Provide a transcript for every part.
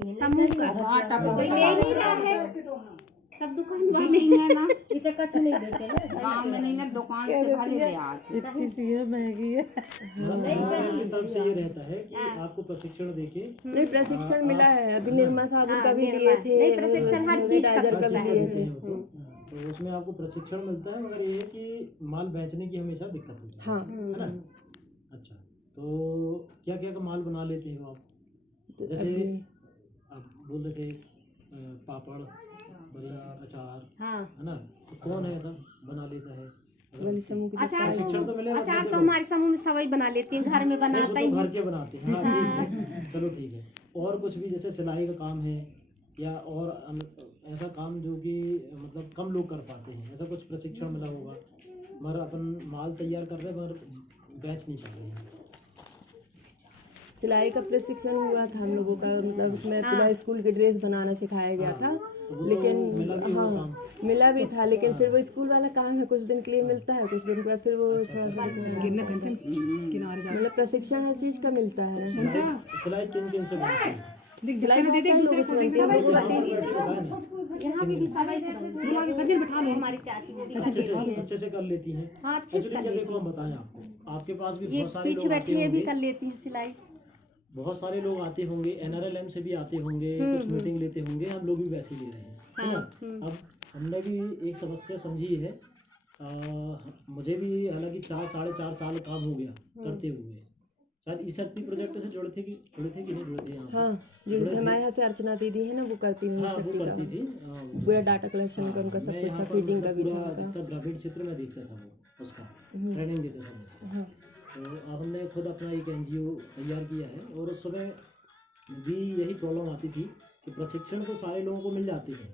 समूह का कोई ले नहीं रहा है, सब दुकान नहीं है ना, इसे कट नहीं देते ना, गांव में नहीं है, दुकान से भले ले आते, इतनी सी है, महंगी है। हमारी तरफ से ये रहता है कि आपको प्रशिक्षण देके नहीं, प्रशिक्षण मिला है, अभी निर्मा साबुन का भी लिए थे, प्रशिक्षण हर चीज का सैनिटाइजर का भी लिए थे। तो उसमें आपको प्रशिक्षण मिलता है, मगर ये है कि माल बेचने की हमेशा दिक्कत होती है, हाँ है ना। अच्छा, तो क्या क्या का माल बना लेते हो आप? जैसे आप बोल रहे थे पापड़, बढ़िया अचार, हाँ है ना, तो कौन है ऐसा बना लेता है? वाली समूह की अचार प्रशिक्षण तो मिले, अचार तो हमारे समूह में सभी बना लेती हैं, घर में बनाता ही घर के बनाते हैं, हाँ ठीक है, चलो ठीक है। और कुछ भी जैसे सिलाई का काम है या और ऐसा काम जो कि मतलब कम लोग कर पाते हैं, ऐसा कुछ प्रशिक्षण मिला होगा, मगर अपन माल तैयार कर रहे हैं मगर बेच नहीं पा रहे हैं। सिलाई का प्रशिक्षण हुआ था हम लोगों का, मतलब उसमें पूरा स्कूल के ड्रेस बनाना सिखाया गया था, लेकिन हाँ मिला भी था, लेकिन फिर वो स्कूल वाला काम है, कुछ दिन के लिए मिलता है, कुछ दिन के बाद फिर वो थोड़ा सा मतलब प्रशिक्षण हर चीज का मिलता है। सिलाई किन किन से बनती है? सिलाई बहुत सारे लोगों से बनती है, हम लोगों का यहाँ भी सभी से बनती है, हमारी चाची अच्छे से कर लेती हैं। हाँ अच्छे से कर लेती देखो हम बताएं आपको, आपके पास भी ये बहुत सारे पीछे लोग बैठी आते है भी होंगे, कर लेती है सिलाई, बहुत सारे लोग आते होंगे, NRLM से भी आते होंगे, कुछ मीटिंग लेते होंगे, हम लोग भी वैसे ही ले रहे हैं, है ना। अब हमने भी एक समस्या समझी है, मुझे भी हालांकि 4 साढ़े 4 साल काम हो गया करते हुए, शायद ई-शक्ति प्रोजेक्ट से जुड़े थे कि नहीं जुड़े थे यहाँ पे? हाँ जुड़े, हमारे यहाँ से अर्चना दीदी है ना, वो करती नहीं हाँ वो शक्ति करती का, थी, पूरा डाटा कलेक्शन का उनका सब मैं कुछ यहाँ था, पर फीडिंग का भी था पूरा उनका। जितना ग्रामीण क्षेत्र में देखता था वो उसका ट्रेनिंग देते थे हमसे। हाँ तो अब हमने खुद अपना एक NGO तैयार किया है, और उस समय भी यही प्रॉब्लम आती थी कि प्रशिक्षण तो सारे लोगों को मिल जाते हैं,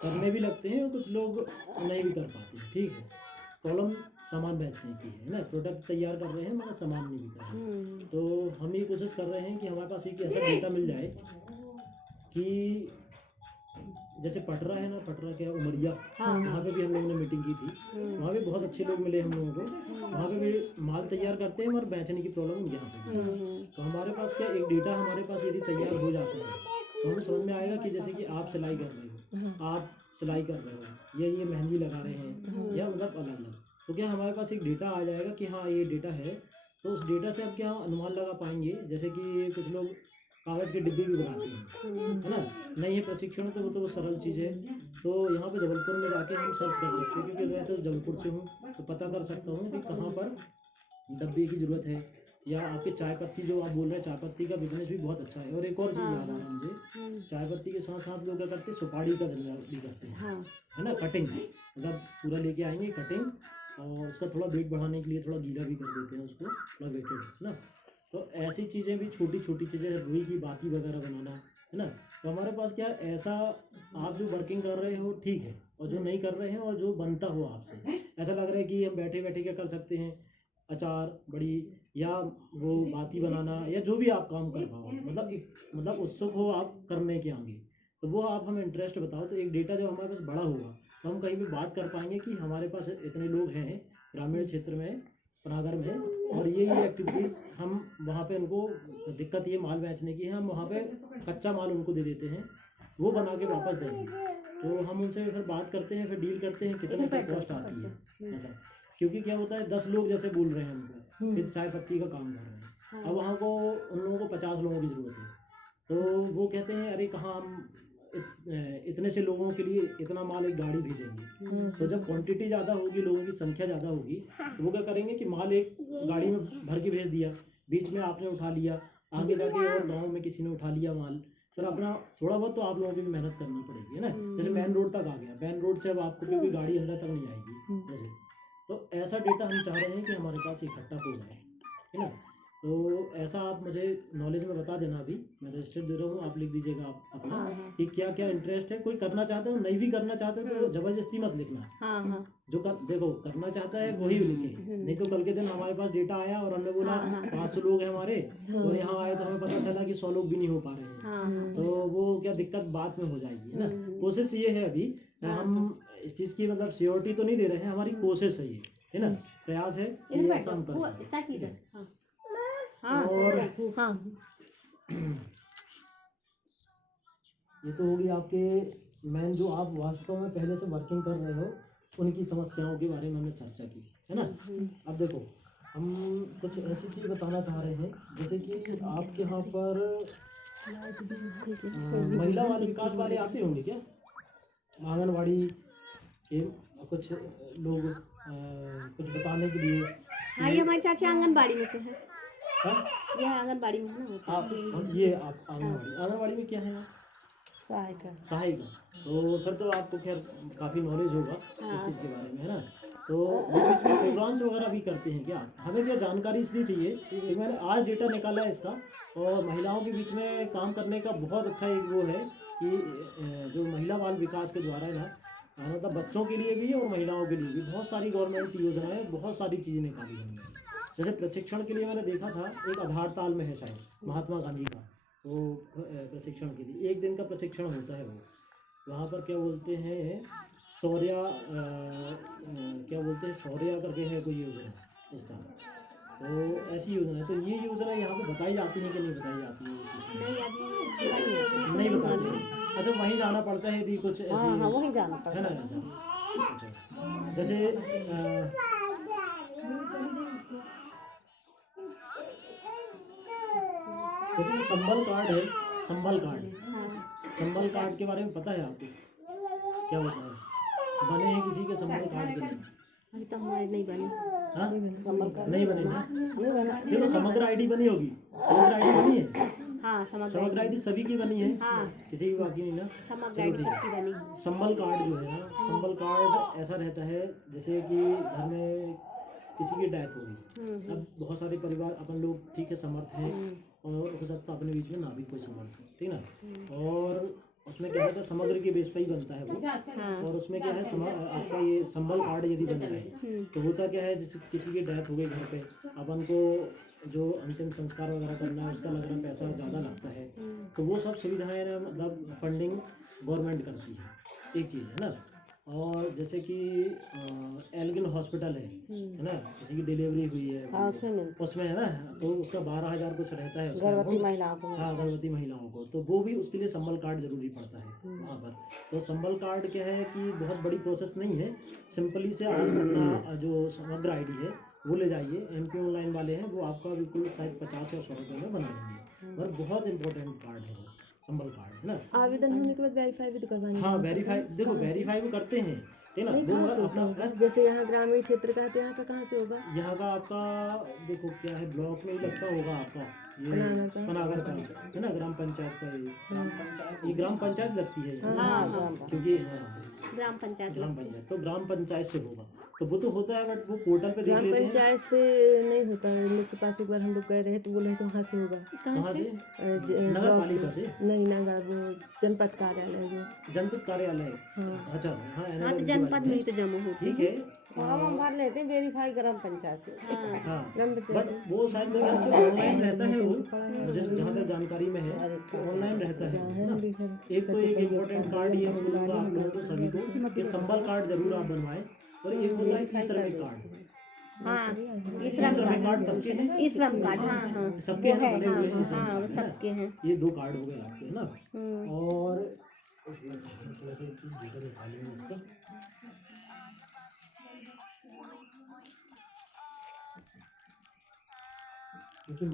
करने भी लगते हैं, और कुछ लोग नहीं भी कर पाते हैं, ठीक है। प्रॉब्लम सामान बेचने की है ना, प्रोडक्ट तैयार कर रहे हैं मगर सामान नहीं भी कर रहे हैं। तो हम ये कोशिश कर रहे हैं कि हमारे पास एक ऐसा डेटा मिल जाए कि जैसे पटरा है ना, पटरा क्या उमरिया, वहाँ पे भी हम लोगों ने मीटिंग की थी, वहाँ पे बहुत अच्छे लोग मिले हम लोगों को, वहाँ पे भी माल तैयार करते हैं और बेचने की प्रॉब्लम यहाँ पे। तो हमारे पास क्या एक डेटा हमारे पास यदि तैयार हो जाता है, तो हमें समझ में आएगा कि जैसे कि आप सिलाई कर रहे हो, आप सिलाई कर रहे हो, या ये मेहंदी लगा रहे हैं, या मतलब अलग अलग, तो क्या हमारे पास एक डेटा आ जाएगा कि हाँ ये डेटा है, तो उस डेटा से अब क्या हम अनुमान लगा पाएंगे। जैसे कि कुछ लोग कागज़ के डिब्बे भी बनाते हैं, है ना, नहीं है प्रशिक्षण तो वो तो सरल चीज़ है। तो यहाँ पे जबलपुर में जाके हम सर्च कर सकते हैं, क्योंकि मैं तो जबलपुर से हूँ, तो पता कर सकता हूँ कि कहाँ पर डब्बे की ज़रूरत है, या आपके चाय पत्ती जो आप बोल रहे हैं, चाय पत्ती का बिजनेस भी बहुत अच्छा है। और एक और चीज़ याद आ रहा मुझे, चाय पत्ती के साथ साथ लोग क्या करते हैं, सुपारी का धंधा भी करते हैं, है ना, कटिंग, मतलब पूरा लेके आएंगे कटिंग, और उसका थोड़ा वेट बढ़ाने के लिए थोड़ा गीला भी कर देते हैं उसको, थोड़ा वेटेड, है ना। तो ऐसी चीज़ें भी, छोटी छोटी चीज़ें, रुई की बाती वगैरह बनाना, है ना। तो हमारे पास क्या ऐसा, आप जो वर्किंग कर रहे हो ठीक है, और जो नहीं कर रहे हैं, और जो बनता हो आपसे, ऐसा लग रहा है कि हम बैठे बैठे क्या कर सकते हैं, अचार बड़ी, या वो बाती बनाना, या जो भी आप काम कर पाओ, मतलब उत्सुक हो आप करने के आगे, तो वो आप हमें इंटरेस्ट बताओ। तो एक डेटा जब हमारे पास बड़ा होगा, तो हम कहीं भी बात कर पाएंगे कि हमारे पास इतने लोग हैं ग्रामीण क्षेत्र में, पनागर में, और ये एक्टिविटीज़ हम वहाँ पे, उनको दिक्कत ये माल बेचने की है, हम वहाँ पे कच्चा माल उनको दे देते हैं, वो बना के वापस देंगे। तो हम उनसे फिर बात करते हैं, फिर डील करते हैं कितने की कॉस्ट आती है, ऐसा। क्योंकि क्या होता है, 10 लोग जैसे बोल रहे हैं हमको, फिर चाय पत्ती का काम कर रहे हैं, अब वहाँ को उन लोगों को 50 लोगों की ज़रूरत है, तो वो कहते हैं अरे कहाँ हम इतने से लोगों के लिए इतना माल एक गाड़ी भेजेंगे। तो जब क्वांटिटी ज़्यादा होगी, लोगों की संख्या ज़्यादा होगी, तो वो क्या करेंगे कि माल एक गाड़ी में भर के भेज दिया, बीच में आपने उठा लिया, आगे जाके और गांव में किसी ने उठा लिया माल, फिर अपना थोड़ा बहुत तो आप लोगों की भी मेहनत करनी पड़ेगी, है ना। जैसे मेन रोड तक आ गया, मेन रोड से अब आपको क्योंकि गाड़ी अंदर तक नहीं आएगी जैसे, तो ऐसा डेटा हम चाह रहे हैं कि हमारे पास इकट्ठा हो जाए, है ना। तो ऐसा आप मुझे नॉलेज में बता देना, अभी मैं रजिस्टर दे रहा हूँ, आप लिख दीजिएगा आप अपना कि क्या क्या इंटरेस्ट है। कोई करना चाहते हो, नहीं भी करना चाहते हो तो जबरदस्ती मत लिखना, जो देखो करना चाहता है वही लिखे, नहीं तो कल के दिन हमारे पास डेटा आया और हमने बोला 500 लोग हैं हमारे, और यहाँ आए तो हमें पता चला कि 100 लोग भी नहीं हो पा रहे हैं, तो वो क्या दिक्कत बाद में हो जाएगी, है ना। कोशिश ये है अभी, हम इस चीज़ की मतलब श्योरिटी तो नहीं दे रहे हैं, हमारी कोशिश है ये, है ना, प्रयास है कि ऐसा हम कर सकें। और ये तो होगी आपके मेन जो आप वास्तव में पहले से वर्किंग कर रहे हो उनकी समस्याओं के बारे में हमने चर्चा की है ना। अब देखो हम कुछ ऐसी चीज़ बताना चाह रहे हैं जैसे कि आपके यहाँ पर महिला बाल विकास वाले आते होंगे क्या, आंगनवाड़ी के कुछ लोग कुछ बताने के लिए। हाँ, ये हमारी चाची आंगनबाड़ी में तो है। हाँ? ये आंगनबाड़ी में है ना होता आप ये आप आंगनवाड़ी में क्या है आप? सहायिका। सहायिका। तो फिर तो आपको खैर काफ़ी नॉलेज होगा इस चीज़ के बारे में है ना। तो वो बीच में प्रोग्राम्स वगैरह भी करते हैं क्या? हमें क्या जानकारी इसलिए चाहिए कि मैंने आज डेटा निकाला है इसका, और महिलाओं के बीच में काम करने का बहुत अच्छा एक वो है कि जो महिला बाल विकास के द्वारा है ना, मतलब बच्चों के लिए भी और महिलाओं के लिए भी बहुत सारी गवर्नमेंट योजनाएं, बहुत सारी चीज़ें निकाली गई हैं। जैसे प्रशिक्षण के लिए मैंने देखा था एक आधार ताल में है शायद महात्मा गांधी का, वो प्रशिक्षण के लिए 1 दिन का प्रशिक्षण होता है। वो वहाँ पर क्या बोलते हैं शौर्या क्या बोलते हैं शौर्या करके है कोई योजना इसका। तो ऐसी योजना है। तो ये योजना यहाँ पे बताई जाती है कि नहीं बताई जाती है? नहीं, अभी नहीं बताते हैं। अच्छा, वहीं जाना पड़ता है यदि कुछ ऐसी हाँ, वहीं जाना पड़ता है ना ऐसा। अच्छा, जैसे जैसे संबल कार्ड है, संबल कार्ड, संबल कार्ड के बारे में पता है आपको क्या होता है? बने हैं किसी के संबल कार्ड के लिए? अभी तो हमारे नहीं बनी। हाँ? नहीं बने ना। देखो समग्र आईडी बनी होगी, समग्र आईडी बनी है। हाँ, समग्र आईडी सभी की बनी है, हाँ, किसी की बाकी नहीं ना। समग्र आईडी सबकी बनी। संबल कार्ड जो है ना, संबल कार्ड ऐसा रहता है जैसे कि घर में किसी की डेथ होगी। अब बहुत सारे परिवार अपन लोग ठीक है समर्थ हैं और हो सकता है अपने बीच में ना भी कोई समर्थ हो, ठीक ना। और उसमें क्या है समग्र के बेस पे ही बनता है वो। और उसमें क्या है आपका ये संबल कार्ड यदि बन रहा है तो होता क्या है, जैसे किसी की डेथ हो गई घर पे, अपन को जो अंतिम संस्कार वगैरह करना है उसका लग रहा पैसा ज़्यादा लगता है, तो वो सब सुविधाएं ना मतलब फंडिंग गवर्नमेंट करती है, एक चीज़ है ना। और जैसे कि एल्गिन हॉस्पिटल है ना, किसी की डिलीवरी हुई है हाँ, उसमें है ना, तो उसका 12,000 कुछ रहता है उसका गर्भवती महिलाओं को। हाँ, गर्भवती महिलाओं को, तो वो भी उसके लिए संबल कार्ड जरूरी पड़ता है वहाँ पर। तो संबल कार्ड क्या है कि बहुत बड़ी प्रोसेस नहीं है, सिंपली से आप अपना जो समग्र आईडी है वो ले जाइए। MP ऑनलाइन वाले हैं वो आपका बिल्कुल शायद 50 या 100 रुपये में बना देंगे। और बहुत इंपॉर्टेंट कार्ड है वो संबल कार्ड है ना। आवेदन होने के बाद वेरीफाई भी तो करवानी हाँ, वेरीफाई देखो वेरीफाई भी करते हैं, है ना। वो अपना जैसे यहाँ ग्रामीण क्षेत्र का है तो यहाँ का कहाँ से होगा? यहाँ का आपका देखो क्या है, ब्लॉक में ही लगता होगा आपका ये पनागर का है ना, ग्राम पंचायत का ये ग्राम पंचायत लगती है क्योंकि ग्राम पंचायत। तो ग्राम पंचायत से होगा, तो वो तो होता है बट वो पोर्टल पे देख ग्राम लेते हैं। पंचायत से नहीं होता है। लोग के पास एक बार हम लोग गए रहे तो बोले तो वहाँ से होगा। कहाँ से? नगर पालिका से? नहीं, नगर वो जनपद कार्यालय जो जनपद कार्यालय। हाँ। अच्छा हाँ, तो जनपद में ही तो जमा होती ठीक है। हम भर लेते हैं वेरीफाई ग्राम पंचायत से। हाँ, ग्राम पंचायत बट वो शायद मेरे ख्याल से ऑनलाइन रहता है वो, मुझे जहाँ तक जानकारी में है ऑनलाइन रहता है ना। एक तो एक इम्पोर्टेंट कार्ड ये मैं बोलूँगा आप लोगों को सभी को कि संबल कार्ड जरूर आप बनवाएं। और एक होता है ई श्रमिक कार्ड। हाँ, ई श्रमिक कार्ड सबके हैं? ई श्रम कार्ड। हाँ, हाँ, सबके हैं, बने हुए हैं, हाँ, वो सबके हैं। ये 2 कार्ड हो गए आपके है ना। और